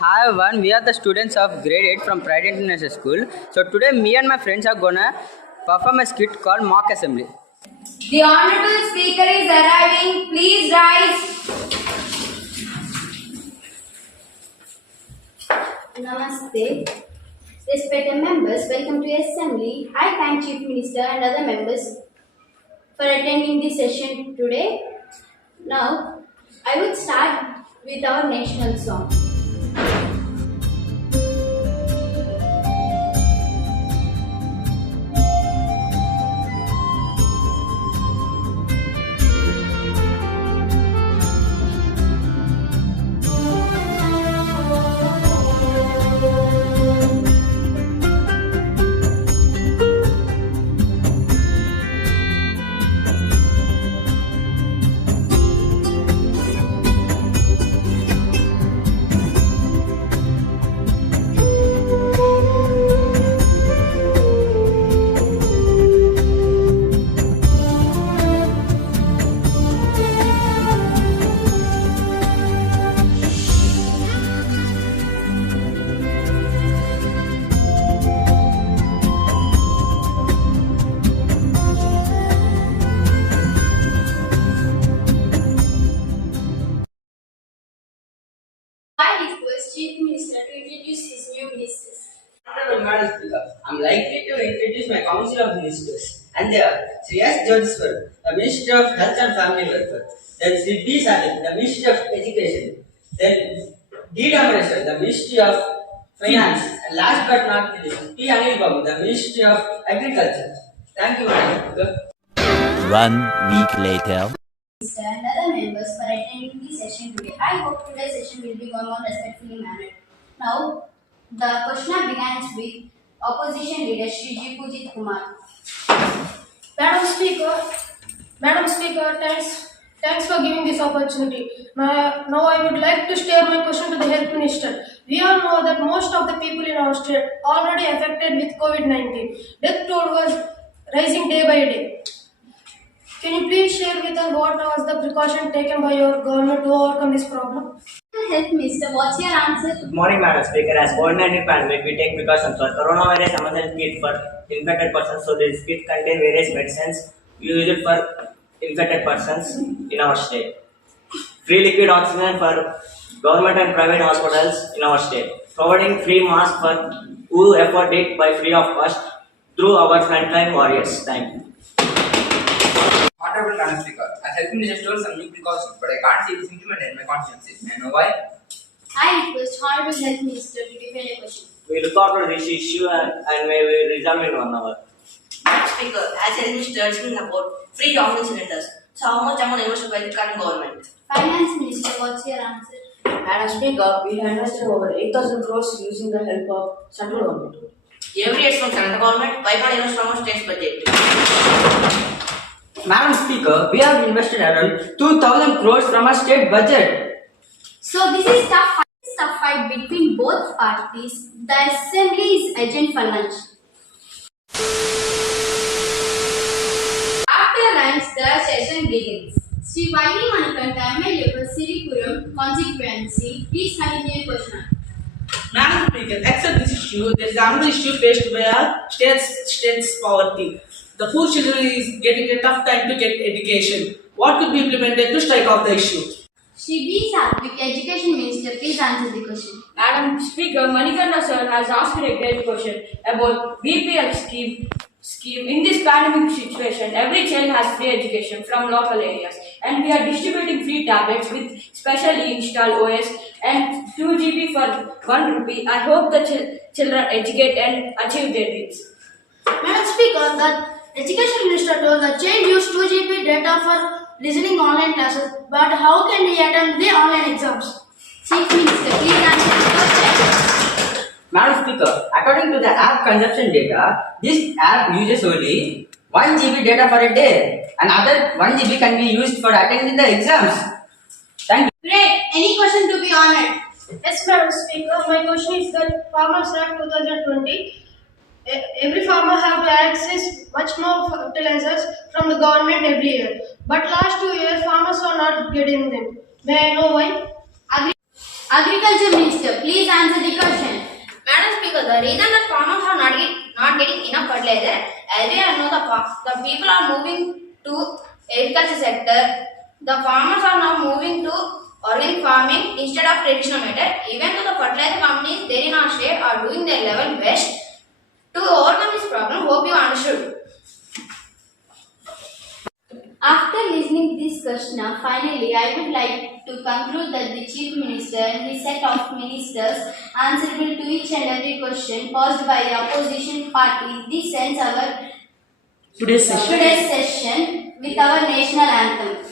Hi everyone, we are the students of grade 8 from Pride International School. So today me and my friends are gonna perform a skit called Mock Assembly. The honorable speaker is arriving. Please rise. Namaste. Respected members, welcome to assembly. I thank Chief Minister and other members for attending this session today. Now, I would start with our national song. I request Chief Minister to introduce his new ministers. Honorable Madam Speaker, I am likely to introduce my Council of Ministers. And they are Sri S. Jodheswar, the Minister of Health and Family Welfare. Then Sri B. Salim, the Minister of Education. Then D. Damareswar, the Ministry of Finance. And last but not least, P. Anil Babu, the Ministry of Agriculture. Thank you, Madam Speaker. 1 week later. Minister and other members for attending the session today. I hope today's session will be going on respectfully mannered. Now, the question begins with Opposition Leader Shri Pujit Kumar. Madam Speaker, thanks for giving this opportunity. Now I would like to state my question to the Health Minister. We all know that most of the people in our state already affected with COVID-19. Death toll was rising day by day. Can you please share with us what was the precaution taken by your government to overcome this problem? Health Minister, what's your answer? Good morning, Madam Speaker. As COVID-19 pandemic, we take precautions for coronavirus emergency kit for infected persons. So this kit contain various medicines used for infected persons in our state. Free liquid oxygen for government and private hospitals in our state. Providing free mask for who afford it by free of cost through our frontline warriors. Thank you. Honorable Madam Speaker, as Health Minister told some new precautions, but I can't see this implemented in my constituency. May I know why? I request Honorable Health Minister to defend a question. We look after this issue and may we resolve in 1 hour. Madam Speaker, as Health Minister urging about free oxygen cylinders. So how much amount invested by the current government? Finance Minister, what's your answer? Madam Speaker, we have invested over 8,000 crores using the help of central government. Every year from central government, why can't invest from our state's budget? Madam Speaker, we have invested around 2,000 crores from our state budget. So this is tough fight between both parties. The assembly is adjourned for lunch. After lunch, the session begins. Sri Vaini Manukanta, MLA for Siripuram constituency, please continue your question. Madam Speaker, except this issue, there is another issue faced by our state's poverty. The poor children is getting a tough time to get education. What could be implemented to strike off the issue? Shri B. Satvik, Education Minister, please answer the question. Madam Speaker, Manikanda sir has asked a great question about BPL scheme. In this pandemic situation, every child has free education from local areas, and we are distributing free tablets with specially installed OS and 2 GB for 1 rupee. I hope the children educate and achieve their dreams. Madam Speaker, the Education Minister told the child used 2 GB data for listening online classes, but how can he attend the online exams? Chief Minister, please answer the question. Madam Speaker, according to the app consumption data, this app uses only 1 GB data for a day. Another 1 GB can be used for attending the exams. Thank you. Great. Any question to be honored? Yes, Madam Speaker. My question is that Farmers Act 2020, every farmer have to access much more fertilizers from the government every year. But last 2 years, farmers are not getting them. May I know why? Agriculture Minister, please answer the question. Madam Speaker, the reason that farmers are not getting enough fertilizer, as we all know, the people are moving to agriculture sector. The farmers are now moving to organic farming instead of traditional method. Even though the fertilizer companies there in our state are doing their level best to overcome this problem, hope you understood. After listening to this question, finally, I would like to conclude that the Chief Minister and his set of ministers answerable to each and every question posed by the opposition party. This ends our Today's session. today's session with our national anthem.